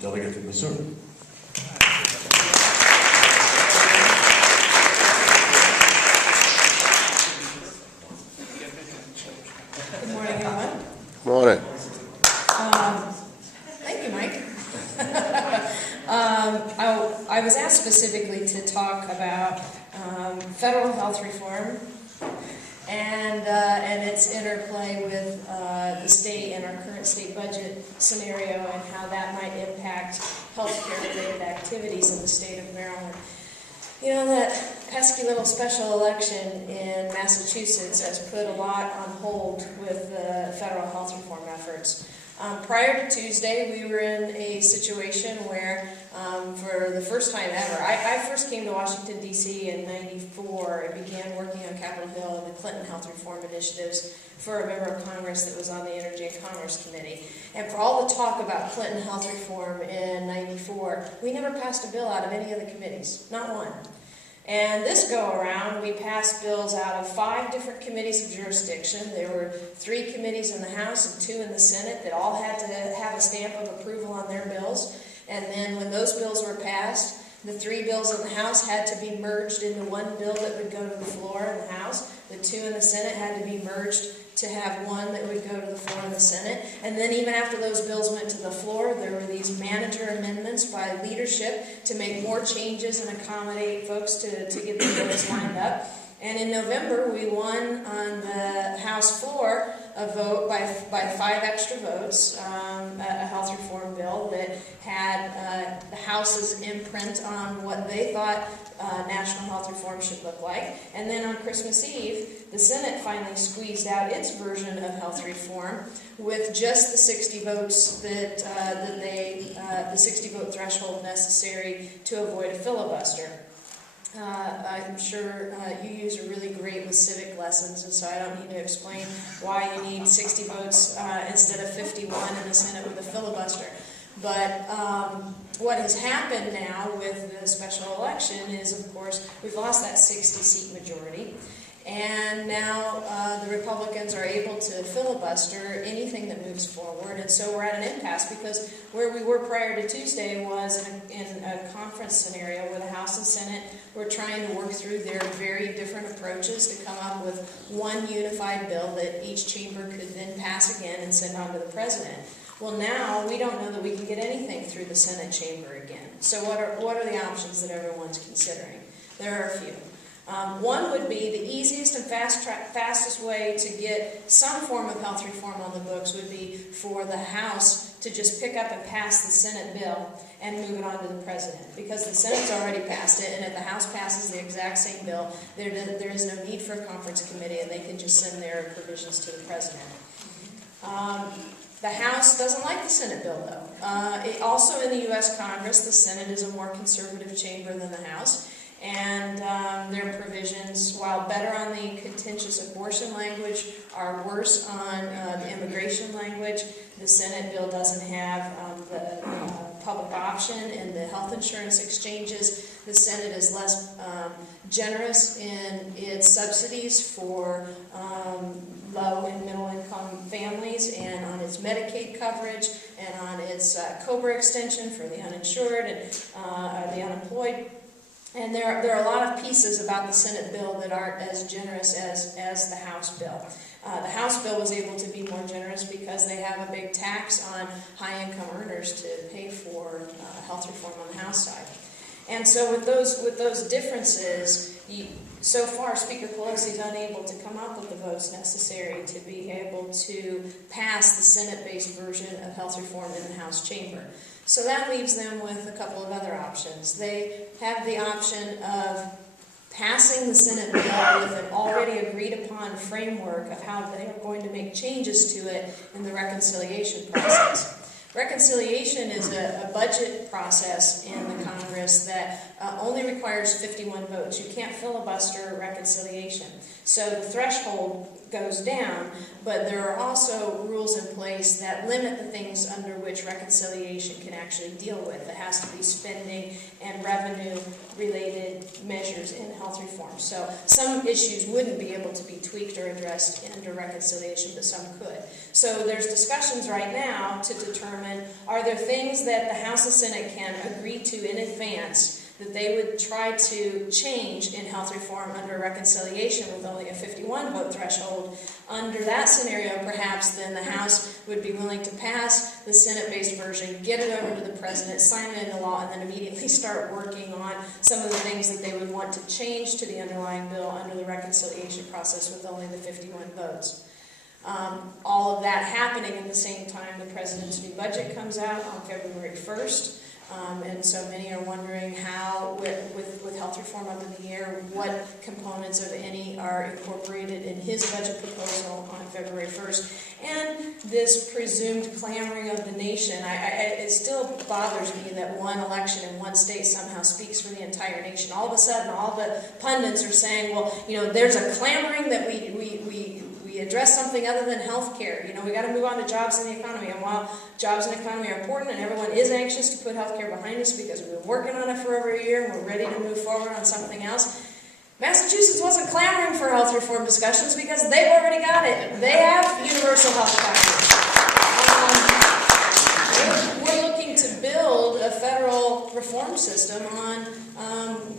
Delegate Mizeur. Good morning, everyone. Morning. Thank you, Mike. I was asked specifically to talk about federal health reform and its interplay with the state and our current state budget scenario and how that might impact healthcare-related activities in the state of Maryland. You know, that pesky little special election in Massachusetts has put a lot on hold with the federal health reform efforts. Prior to Tuesday, we were in a situation where, for the first time ever, I first came to Washington, D.C. in '94 and began working on Capitol Hill and the Clinton health reform initiatives for a member of Congress that was on the Energy and Commerce Committee. And for all the talk about Clinton health reform in '94, we never passed a bill out of any of the committees, not one. And this go-around, we passed bills out of 5 different committees of jurisdiction. There were 3 committees in the House and 2 in the Senate that all had to have a stamp of approval on their bills. And then when those bills were passed, the 3 bills in the House had to be merged into one bill that would go to the floor in the House. The 2 in the Senate had to be merged to have one that would go to the floor in the Senate. And then even after those bills went to the floor, there were these manager amendments by leadership to make more changes and accommodate folks to get the bills lined up. And in November, we won on the House floor a vote by 5 extra votes, a health reform bill that had the House's imprint on what they thought national health reform should look like. And then on Christmas Eve, the Senate finally squeezed out its version of health reform with just the 60 votes that the 60-vote threshold necessary to avoid a filibuster. I'm sure UUs are really great with civic lessons, and so I don't need to explain why you need 60 votes instead of 51 in the Senate with a filibuster. But what has happened now with the special election is, of course, we've lost that 60-seat majority. And now the Republicans are able to filibuster anything that moves forward. And so we're at an impasse because where we were prior to Tuesday was in a conference scenario where the House and Senate were trying to work through their very different approaches to come up with one unified bill that each chamber could then pass again and send on to the president. Well, now we don't know that we can get anything through the Senate chamber again. So what are the options that everyone's considering? There are a few. One would be the easiest and fastest way to get some form of health reform on the books would be for the House to just pick up and pass the Senate bill and move it on to the President. Because the Senate's already passed it, and if the House passes the exact same bill, there is no need for a conference committee, and they can just send their provisions to the President. The House doesn't like the Senate bill, though. Also in the U.S. Congress, the Senate is a more conservative chamber than the House. And their provisions, while better on the contentious abortion language, are worse on the immigration language. The Senate bill doesn't have the public option and the health insurance exchanges. The Senate is less generous in its subsidies for low and middle income families, and on its Medicaid coverage, and on its COBRA extension for the uninsured and the unemployed. And there are a lot of pieces about the Senate bill that aren't as generous as the House bill. The House bill was able to be more generous because they have a big tax on high-income earners to pay for health reform on the House side. And so with those differences, so far Speaker Pelosi is unable to come up with the votes necessary to be able to pass the Senate-based version of health reform in the House chamber. So that leaves them with a couple of other options. They have the option of passing the Senate bill with an already agreed upon framework of how they are going to make changes to it in the reconciliation process. Reconciliation is a budget process in the Congress that only requires 51 votes. You can't filibuster reconciliation. So the threshold goes down, but there are also rules in place that limit the things under which reconciliation can actually deal with. It has to be spending and revenue related measures in health reform. So some issues wouldn't be able to be tweaked or addressed under reconciliation, but some could. So there's discussions right now to determine, are there things that the House and Senate can agree to in advance that they would try to change in health reform under reconciliation with only a 51 vote threshold. Under that scenario, perhaps then the House would be willing to pass the Senate-based version, get it over to the President, sign it into law, and then immediately start working on some of the things that they would want to change to the underlying bill under the reconciliation process with only the 51 votes. All of that happening at the same time the President's new budget comes out on February 1st. And so many are wondering how, with health reform up in the air, what components, of any, are incorporated in his budget proposal on February 1st. And this presumed clamoring of the nation. It still bothers me that one election in one state somehow speaks for the entire nation. All of a sudden, all the pundits are saying, well, there's a clamoring that we address something other than health care. We got to move on to jobs and the economy. And while jobs and economy are important and everyone is anxious to put health care behind us because we've been working on it for over a year and we're ready to move forward on something else, Massachusetts wasn't clamoring for health reform discussions because they've already got it. They have universal health coverage. We're looking to build a federal reform system on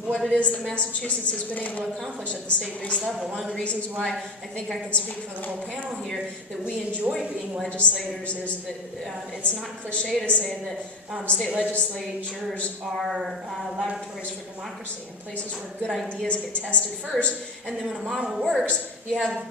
what it is that Massachusetts has been able to accomplish at the state-based level. One of the reasons why I think I can speak for the whole panel here that we enjoy being legislators is that it's not cliche to say that state legislatures are laboratories for democracy and places where good ideas get tested first, and then when a model works, you have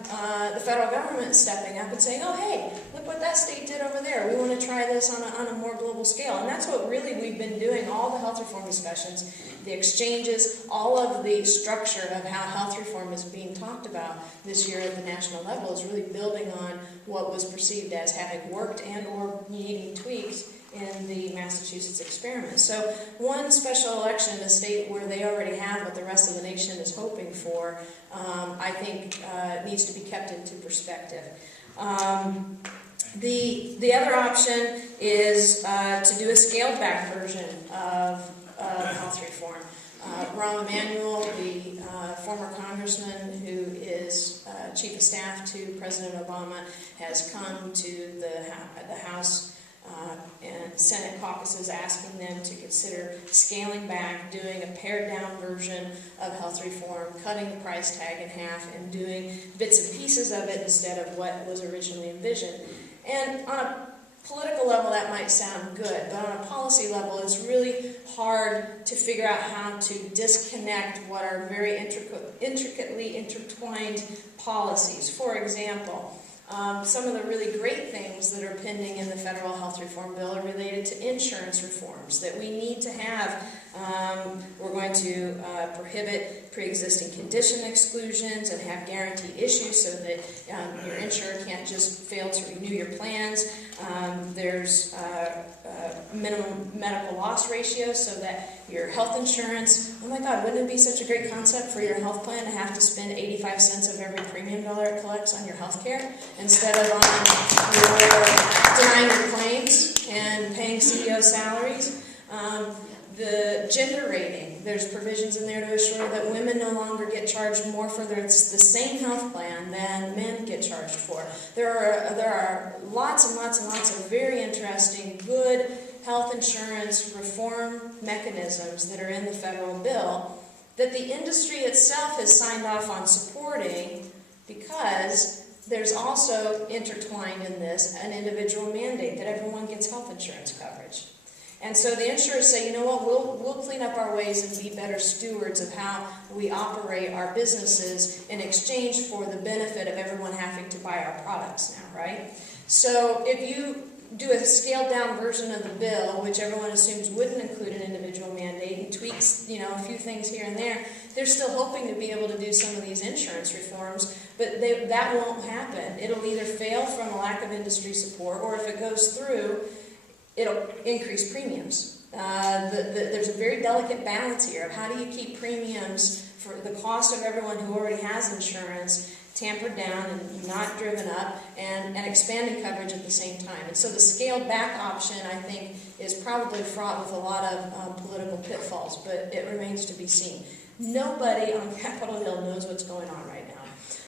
the federal government stepping up and saying, oh, hey, look what that state did over there. We want to try this on a more global scale. And that's what really we've been doing, all the health reform discussions, the exchanges, all of the structure of how health reform is being talked about this year at the national level is really building on what was perceived as having worked and or needing tweaks in the Massachusetts experiment. So one special election in a state where they already have what the rest of the nation is hoping for, I think needs to be kept into perspective. The other option is to do a scaled back version of health reform. Rahm Emanuel, the former congressman who is chief of staff to President Obama, has come to the House and Senate caucuses asking them to consider scaling back, doing a pared-down version of health reform, cutting the price tag in half, and doing bits and pieces of it instead of what was originally envisioned. And on a political level, that might sound good, but on a policy level, it's really hard to figure out how to disconnect what are very intricately intertwined policies. For example, some of the really great things that are pending in the federal health reform bill are related to insurance reforms that we need to have. We're going to prohibit pre-existing condition exclusions and have guaranteed issues so that your insurer can't just fail to renew your plans. There's minimum medical loss ratios so that your health insurance, oh my God, wouldn't it be such a great concept for your health plan to have to spend 85 cents of every premium dollar it collects on your health care instead of on denying your claims and paying CEO salaries? The gender rating, there's provisions in there to assure that women no longer get charged more for the same health plan than men get charged for. There are lots and lots and lots of very interesting, good health insurance reform mechanisms that are in the federal bill that the industry itself has signed off on supporting, because there's also intertwined in this an individual mandate that everyone gets health insurance coverage. And so the insurers say, you know what, we'll clean up our ways and be better stewards of how we operate our businesses in exchange for the benefit of everyone having to buy our products now, right? So if you do a scaled-down version of the bill, which everyone assumes wouldn't include an individual mandate, and tweaks, a few things here and there, they're still hoping to be able to do some of these insurance reforms, but that won't happen. It'll either fail from a lack of industry support, or if it goes through, it'll increase premiums. There's a very delicate balance here of how do you keep premiums for the cost of everyone who already has insurance tampered down and not driven up, and expanding coverage at the same time. And so the scaled back option, I think, is probably fraught with a lot of political pitfalls, but it remains to be seen. Nobody on Capitol Hill knows what's going on right now.